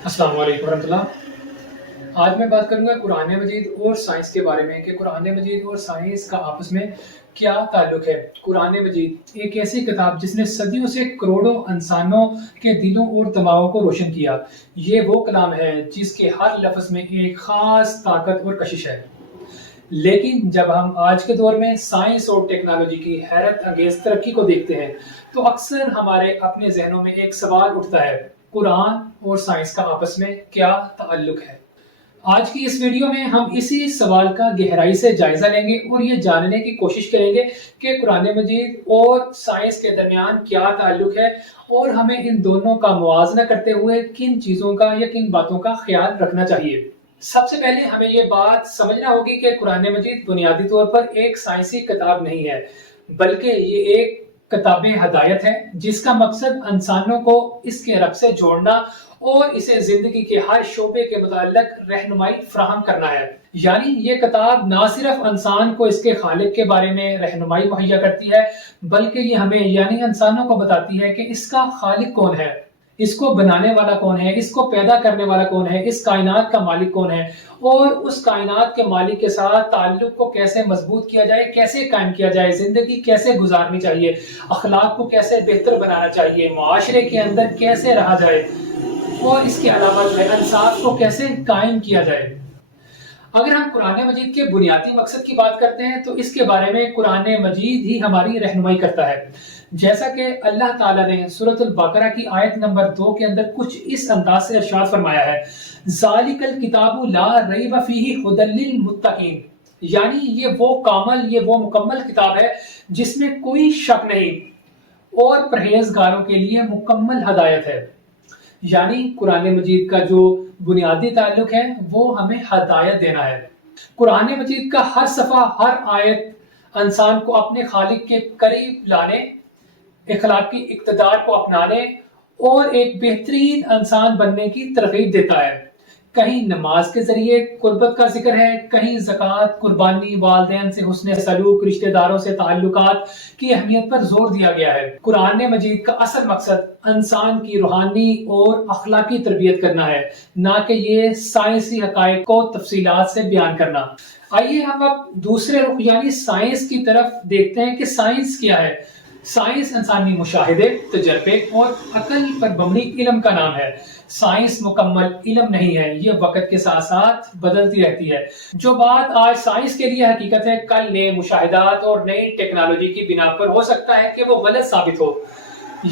अस्सलाम वालेकुम रहमतुल्लाह। आज मैं बात करूंगा कुरान मजीद और साइंस के बारे में कि कुरान मजीद और साइंस का आपस में क्या ताल्लुक है। कुरान मजीद एक ऐसी किताब जिसने सदियों से करोड़ों इंसानों के दिलों और दिमागों को रोशन किया। ये वो कलाम है जिसके हर लफ्ज़ में एक ख़ास ताकत और कशिश है। लेकिन जब हम आज के दौर में साइंस और टेक्नोलॉजी की हैरत अंगेज तरक्की को देखते हैं तो अक्सर हमारे अपने जहनों में एक सवाल उठता है, कुरान और साइंस का आपस में क्या ताल्लुक है। आज की इस वीडियो में हम इसी सवाल का गहराई से जायजा लेंगे और ये जानने की कोशिश करेंगे कि कुरान मजीद और साइंस के दरमियान क्या ताल्लुक है और हमें इन दोनों का मुवाजना करते हुए किन चीज़ों का या किन बातों का ख्याल रखना चाहिए। सबसे पहले हमें ये बात समझना होगी कि कुरान मजीद बुनियादी तौर पर एक साइंसी किताब नहीं है, बल्कि ये एक किताब हदायत है जिसका मकसद इंसानों को इसके रब से जोड़ना और इसे जिंदगी के हर शोबे के मुताल्लिक रहनुमाई फराहम करना है। यानी ये किताब ना सिर्फ इंसान को इसके खालिक के बारे में रहनुमाई मुहैया करती है, बल्कि ये हमें यानी इंसानों को बताती है कि इसका खालिक कौन है, इसको बनाने वाला कौन है, इसको पैदा करने वाला कौन है, इस कायनात का मालिक कौन है और उस कायनात के मालिक के साथ ताल्लुक को कैसे मजबूत किया जाए, कैसे कायम किया जाए, जिंदगी कैसे गुजारनी चाहिए, अखलाक को कैसे बेहतर बनाना चाहिए, मुआशरे के अंदर कैसे रहा जाए और इसके अलावा इंसाफ को कैसे कायम किया जाए। अगर हम कुरान मजीद के बुनियादी मकसद की बात करते हैं तो इसके बारे में कुरान मजीद ही हमारी रहनुमाई करता है। जैसा कि अल्लाह ताला ने सूरत अल बकरा की आयत नंबर 2 के अंदर कुछ इस अंदाज से इरशाद फरमाया है, ज़ालिकल किताबु ला रैब फीही हुदल लिल मुत्तकीन। यानी ये वो मुकम्मल किताब है जिसमें कोई शक नहीं और परहेजगारों के लिए मुकम्मल हदायत है। यानी कुरान मजीद का जो बुनियादी ताल्लुक है वो हमें हदायत देना है। कुरान मजीद का हर सफ़ा, हर आयत इंसान को अपने खालिक के करीब लाने, इखलाकी इक़्तिदार को अपनाने और एक बेहतरीन इंसान बनने की तरगीब देता है। कहीं नमाज के जरिए कुर्बत का जिक्र है, कहीं ज़कात, कुर्बानी, वालिदैन से हुस्न सलूक, रिश्तेदारों से ताल्लुकात की अहमियत पर जोर दिया गया है। कुरान मजीद का असल मकसद इंसान की रूहानी और अखलाकी तरबियत करना है, ना कि ये साइंसी हकायक को तफसीलात से बयान करना। आइए हम अब दूसरे रुख यानी साइंस की तरफ देखते हैं कि साइंस क्या है। साइंस इंसानी मुशाहिदे, तजर्बे और अकल पर मबनी इल्म का नाम है। साइंस मुकम्मल इल्म नहीं है, ये वक्त के साथ साथ बदलती रहती है। जो बात आज साइंस के लिए हकीकत है, कल नए मुशाहिदात और नई टेक्नोलॉजी की बिना पर हो सकता है कि वो गलत साबित हो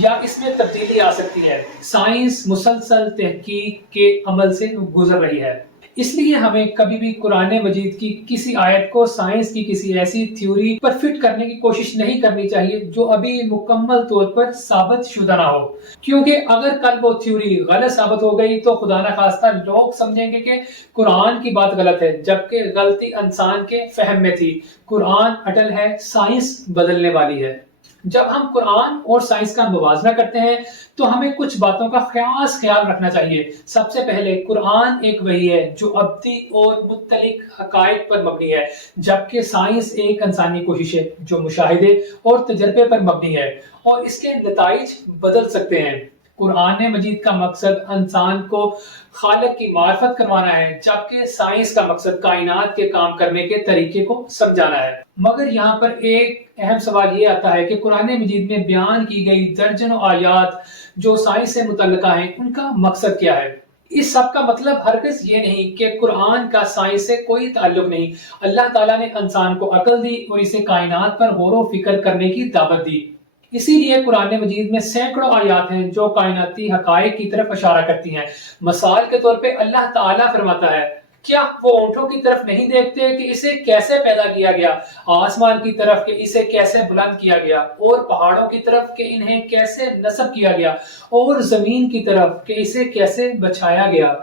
या इसमें तब्दीली आ सकती है। साइंस मुसलसल तहकीक के अमल से गुजर रही है, इसलिए हमें कभी भी कुरान मजीद की किसी आयत को साइंस की किसी ऐसी थ्योरी पर फिट करने की कोशिश नहीं करनी चाहिए जो अभी मुकम्मल तौर पर साबित शुदा ना हो, क्योंकि अगर कल वो थ्योरी गलत साबित हो गई तो खुदा न खास्ता लोग समझेंगे कि कुरान की बात गलत है, जबकि गलती इंसान के फहम में थी। कुरान अटल है, साइंस बदलने वाली है। जब हम कुरान और साइंस का मुवाजना करते हैं तो हमें कुछ बातों का खास ख्याल रखना चाहिए। सबसे पहले कुरान एक वही है जो अब्दी और मुत्तलिक हकायक पर मबनी है, जबकि साइंस एक इंसानी कोशिश है जो मुशाहिदे और तजर्बे पर मबनी है और इसके नताइज बदल सकते हैं। कुरान मजीद का मकसद इंसान को खालिक की मार्फत करवाना है, जबकि साइंस का मकसद कायनात के काम करने के तरीके को समझाना है। मगर यहाँ पर एक अहम सवाल ये आता है कि कुरान मजीद में बयान की गई दर्जनों आयात जो साइंस से मुतल्लिका हैं, उनका मकसद क्या है। इस सब का मतलब हरगिज़ ये नहीं कि कुरान का साइंस से कोई ताल्लुक नहीं। अल्लाह ताला ने इंसान को अकल दी और इसे कायनात पर गौर व फिक्र करने की दावत दी। इसीलिए कुरान मजीद में सैकड़ों आयात हैं जो कायनाती हकायक की तरफ इशारा करती हैं। मिसाल के तौर पे अल्लाह ताला फरमाता है, क्या वो ऊंटों की तरफ नहीं देखते कि इसे कैसे पैदा किया गया, आसमान की तरफ कि इसे कैसे बुलंद किया गया, और पहाड़ों की तरफ कि इन्हें कैसे नस्ब किया गया, और जमीन की तरफ कि इसे कैसे बछाया गया।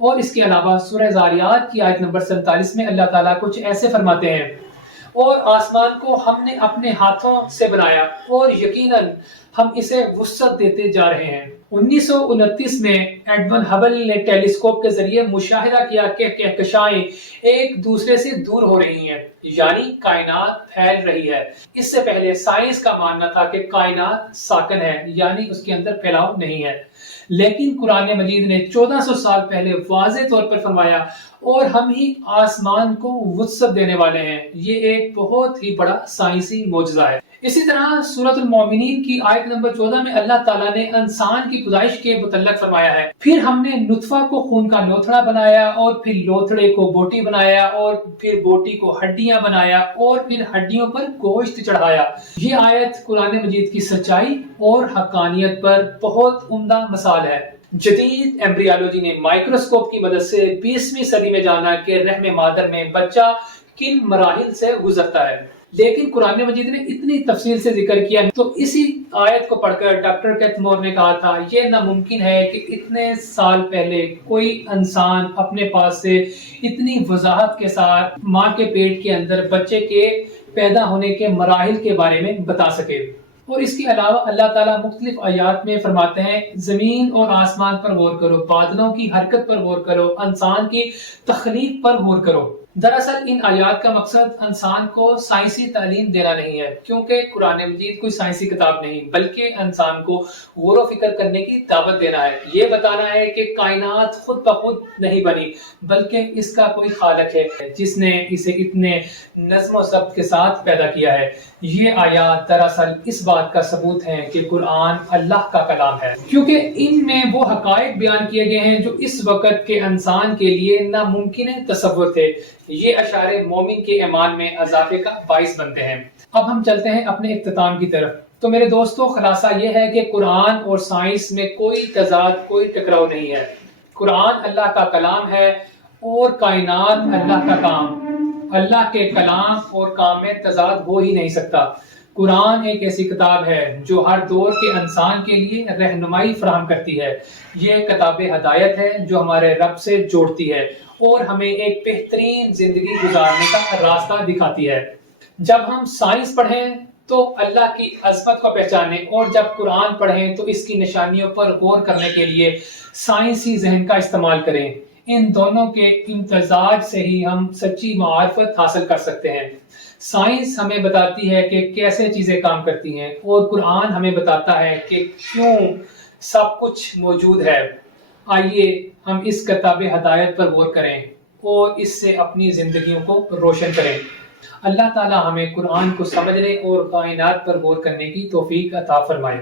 और इसके अलावा सूरह ज़ारियात की आयत नंबर 47 में अल्लाह ताला कुछ ऐसे फरमाते हैं, और आसमान को हमने अपने हाथों से बनाया और यकीनन हम इसे वुसअत देते जा रहे हैं। 1929 में एडवन हबल ने टेलीस्कोप के जरिए मुशाहिदा किया कि कहकशाएं एक दूसरे से दूर हो रही हैं, यानी कायनात फैल रही है। इससे पहले साइंस का मानना था कि कायनात साकन है, यानी उसके अंदर फैलाव नहीं है। لیکن قرآن مجید نے 1400 سال پہلے واضح طور پر فرمایا اور ہم ہی آسمان کو وسعت دینے والے ہیں۔ یہ ایک بہت ہی بڑا سائنسی معجزہ ہے۔ اسی طرح سورۃ المومنین کی آیت نمبر 14 میں اللہ تعالیٰ نے انسان کی پیدائش کے متعلق فرمایا ہے، پھر ہم نے نطفہ کو خون کا لوتھڑا بنایا اور پھر لوتھڑے کو بوٹی بنایا اور پھر بوٹی کو ہڈیاں بنایا اور پھر ہڈیوں پر گوشت چڑھایا۔ یہ آیت قرآن مجید کی سچائی اور حقانیت پر بہت عمدہ مثال ہے۔ جدید ایمبریالوجی نے مائکروسکوپ کی مدد سے 20ویں صدی میں جانا کہ رحم مادر میں بچہ کن مراحل سے گزرتا ہے، لیکن قرآن مجید نے اتنی تفصیل سے ذکر کیا۔ تو اسی آیت کو پڑھ کر ڈاکٹر کیتھ مور نے کہا تھا، یہ ناممکن ہے کہ اتنے سال پہلے کوئی انسان اپنے پاس سے اتنی وضاحت کے ساتھ ماں کے پیٹ کے اندر بچے کے پیدا ہونے کے مراحل کے بارے میں بتا سکے۔ اور اس کے علاوہ اللہ تعالیٰ مختلف آیات میں فرماتے ہیں، زمین اور آسمان پر غور کرو، بادلوں کی حرکت پر غور کرو، انسان کی تخلیق پر غور کرو۔ دراصل ان آیات کا مقصد انسان کو سائنسی تعلیم دینا نہیں ہے، کیونکہ قرآن مجید کوئی سائنسی کتاب نہیں، بلکہ انسان کو غور و فکر کرنے کی دعوت دینا ہے۔ یہ بتانا ہے کہ کائنات خود بخود نہیں بنی، بلکہ اس کا کوئی خالق ہے جس نے اسے اتنے نظم و ضبط کے ساتھ پیدا کیا ہے۔ یہ آیات دراصل اس بات کا ثبوت ہیں کہ قرآن اللہ کا کلام ہے، کیونکہ ان میں وہ حقائق بیان کیے گئے ہیں جو اس وقت کے انسان کے لیے ناممکن تصور تھے۔ یہ اشعار مومن کے ایمان میں اضافے کا باعث بنتے ہیں۔ اب ہم چلتے ہیں اپنے اختتام کی طرف۔ تو میرے دوستو، خلاصہ یہ ہے کہ قرآن اور سائنس میں کوئی تضاد، کوئی ٹکراؤ نہیں ہے۔ قرآن اللہ کا کلام ہے اور کائنات اللہ کا کام۔ اللہ کے کلام اور کام میں تضاد ہو ہی نہیں سکتا۔ قرآن ایک ایسی کتاب ہے جو ہر دور کے انسان کے لیے رہنمائی فراہم کرتی ہے۔ یہ کتاب ہدایت ہے جو ہمارے رب سے جوڑتی ہے اور ہمیں ایک بہترین زندگی گزارنے کا راستہ دکھاتی ہے۔ جب ہم سائنس پڑھیں تو اللہ کی عظمت کو پہچانیں، اور جب قرآن پڑھیں تو اس کی نشانیوں پر غور کرنے کے لیے سائنسی ذہن کا استعمال کریں۔ ان دونوں کے امتزاج سے ہی ہم سچی معرفت حاصل کر سکتے ہیں۔ سائنس ہمیں بتاتی ہے کہ کیسے چیزیں کام کرتی ہیں، اور قرآن ہمیں بتاتا ہے کہ کیوں سب کچھ موجود ہے۔ آئیے ہم اس کتاب ہدایت پر غور کریں اور اس سے اپنی زندگیوں کو روشن کریں۔ اللہ تعالی ہمیں قرآن کو سمجھنے اور کائنات پر غور کرنے کی توفیق عطا فرمائے۔